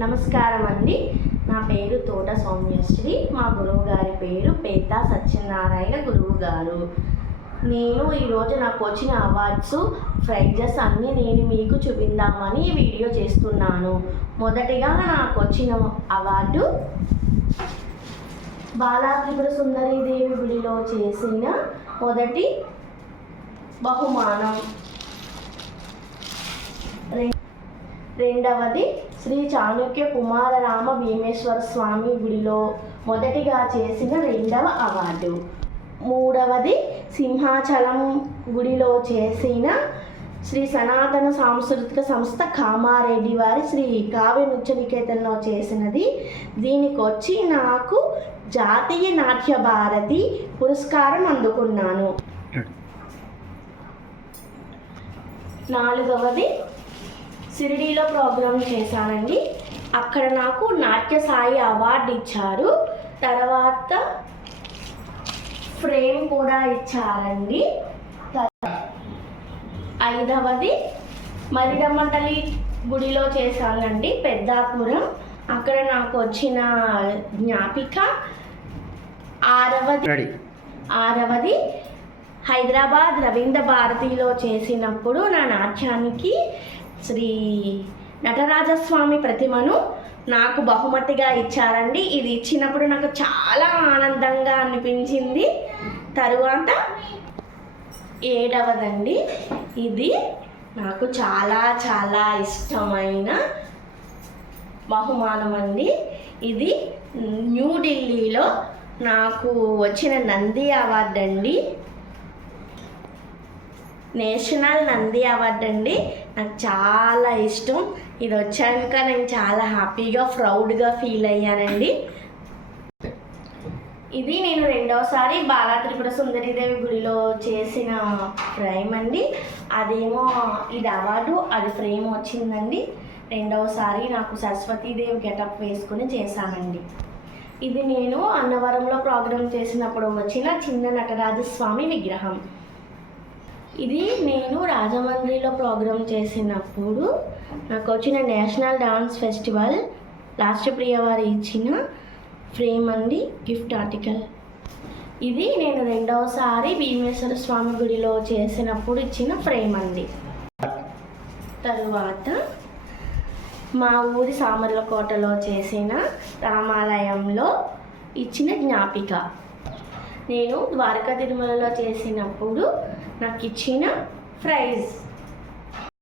నమస్కారం అండి. నా పేరు తోట సౌమ్యశ్రీ. మా గురువు గారి పేరు పేతా సత్యనారాయణ గురువు గారు. నేను ఈరోజు నాకు వచ్చిన అవార్డ్స్, ప్రైజెస్ అన్నీ నేను మీకు చూపిందామని ఈ వీడియో చేస్తున్నాను. మొదటిగా నాకు వచ్చిన అవార్డు బాలా త్రిపుర సుందరీదేవి గుడిలో చేసిన మొదటి బహుమానం. రెండవది శ్రీ చాణక్య కుమారరామ భీమేశ్వర స్వామి గుడిలో మొదటిగా చేసిన రెండవ అవార్డు. మూడవది సింహాచలం గుడిలో చేసిన శ్రీ సనాతన సాంస్కృతిక సంస్థ కామారెడ్డి వారి శ్రీ కావ్య నృత్య నికేతన్లో చేసినది. దీనికి వచ్చి నాకు జాతీయ నాట్య భారతి పురస్కారం అందుకున్నాను. నాలుగవది షిరిడీలో ప్రోగ్రామ్ చేశానండి. అక్కడ నాకు నాట్య సాయి అవార్డు ఇచ్చారు. తర్వాత ఫ్రేమ్ కూడా ఇచ్చారండి. ఐదవది మరిడమంటలి గుడిలో చేశానండి, పెద్దాపురం. అక్కడ నాకు వచ్చిన జ్ఞాపిక. ఆరవది హైదరాబాద్ రవీంద్ర భారతిలో చేసినప్పుడు నా నాట్యానికి శ్రీ నటరాజస్వామి ప్రతిమను నాకు బహుమతిగా ఇచ్చారండి. ఇది ఇచ్చినప్పుడు నాకు చాలా ఆనందంగా అనిపించింది. తరువాత ఏడవదండి, ఇది నాకు చాలా చాలా ఇష్టమైన బహుమానం అండి. ఇది న్యూఢిల్లీలో నాకు వచ్చిన నంది అవార్డు అండి, నేషనల్ నంది అవార్డు అండి. నాకు చాలా ఇష్టం. ఇది వచ్చాక నేను చాలా హ్యాపీగా ప్రౌడ్గా ఫీల్ అయ్యానండి. ఇది నేను రెండవసారి బాలా త్రిపుర సుందరీదేవి గుడిలో చేసిన ఫ్రేమ్ అండి. అదేమో ఇది అవార్డు, అది ఫ్రేమ్ వచ్చిందండి. రెండవసారి నాకు సరస్వతీదేవి గెటప్ వేసుకుని చేశానండి. ఇది నేను అన్నవరంలో ప్రోగ్రామ్ చేసినప్పుడు వచ్చిన చిన్న నటరాజస్వామి విగ్రహం. ఇది నేను రాజమండ్రిలో ప్రోగ్రామ్ చేసినప్పుడు నాకు వచ్చిన నేషనల్ డాన్స్ ఫెస్టివల్ రాష్ట్రప్రియ వారు ఇచ్చిన ఫ్రేమ్ అండి, గిఫ్ట్ ఆర్టికల్. ఇది నేను రెండవసారి భీమేశ్వర స్వామి గుడిలో చేసినప్పుడు ఇచ్చిన ఫ్రేమ్ అండి. తరువాత మా ఊరి సామర్లకోటలో చేసిన రామాలయంలో ఇచ్చిన జ్ఞాపిక. నేను ద్వారకా తిరుమలలో చేసినప్పుడు నాకు ఇచ్చిన ప్రైజ్.